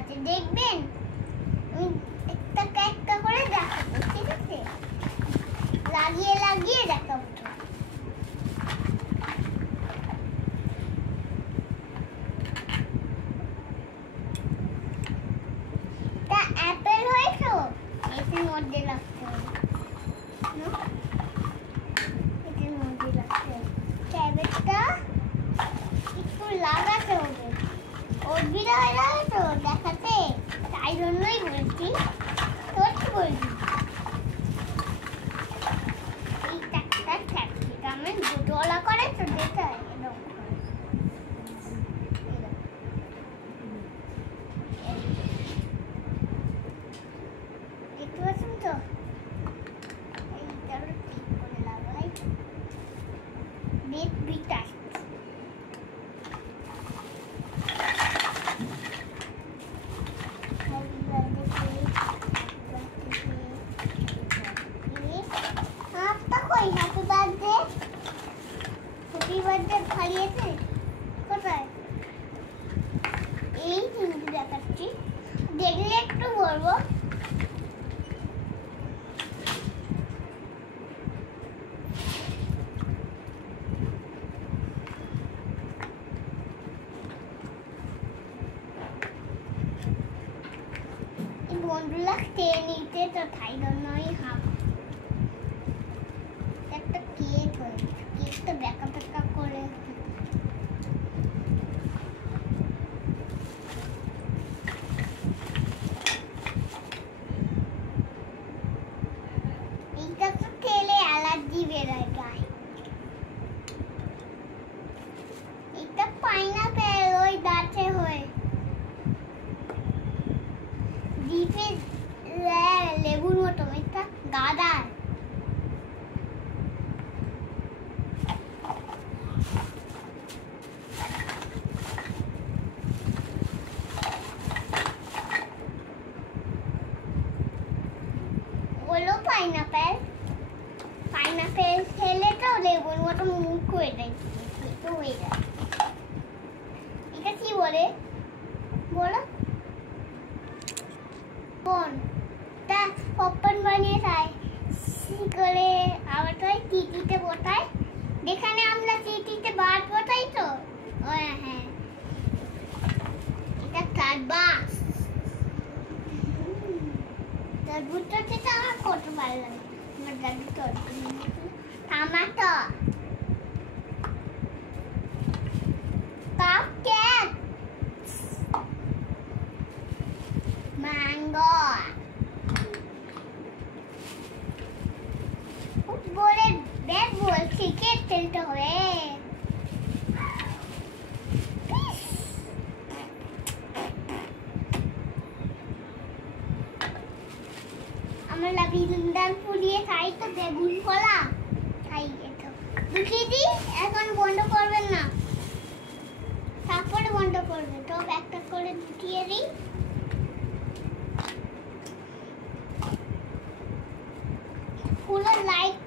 আছে দেখবেন। আমি একটা একটা করে দেখাবো, ঠিক আছে? লাগিয়ে লাগিয়ে দেখাবো। তা অ্যাপেল হয়েছে, এটার মধ্যে লাগতে হবে, এটার মধ্যে লাগতে হবে। ক্যাবেজটা একটু লাগাতে হবে, অদ্ভিদা হয়ে যাবে তো দেখাতে, তাই জন্যই বলছি, সত্যি বলছি। এই একটা ক্যাপসিকামের দুটোলা করে তো দিতে হয়, এরকম করে। দেখতে পাচ্ছেন তো? এইটা ঠিক করে লাগাই। বেশ বিটাস খাইয়েছে কোথায়? এই তিনটি দেখাচ্ছি, দেখলে একটু বলবো। বন্ধুরা খেয়ে নিতে তো তাই জন্যই হাফ একটা কেক হয়েছে, কেকটা দেখা দেখা করে এইটা তো খেলে অ্যালার্জি বেরোয় গায়ে। এটা পাইনাপেল ওই গাছে হয়, দ্বীপে লেবুর মতো, এটা গাদার। বলো পাইনাপেল, পাইনাপেল খেলে তো লেবুর মতো মুখ হয়ে যায়, তো হয়ে যায়। এটা কি বলে বলো? কোন তা পপকর্ন বানিয়ে খায় করে, আবার তো চিটিতে বোতায়, যেখানে আমরা চিটিতে বার বোতাই তো, ও হ্যাঁ, এটা কারবাস। তরমুজটা থেকে আমার কত ভালো লাগে, আমার দাদু তরমুজ। টমেটো, কাপকেক, ম্যাঙ্গো, বলে ব্যাগ বলছি কেক খেলতে হবে। আমরা বিন্দান ফুলিয়ে খাই তো, বেগুন ফলা খাই, এটা ঢুকিয়ে দিই। এখন বন্ধ করবেন না, তারপরে বন্ধ করবে তো, একটা করে ঢুকিয়ে দিই। পুরো লাইট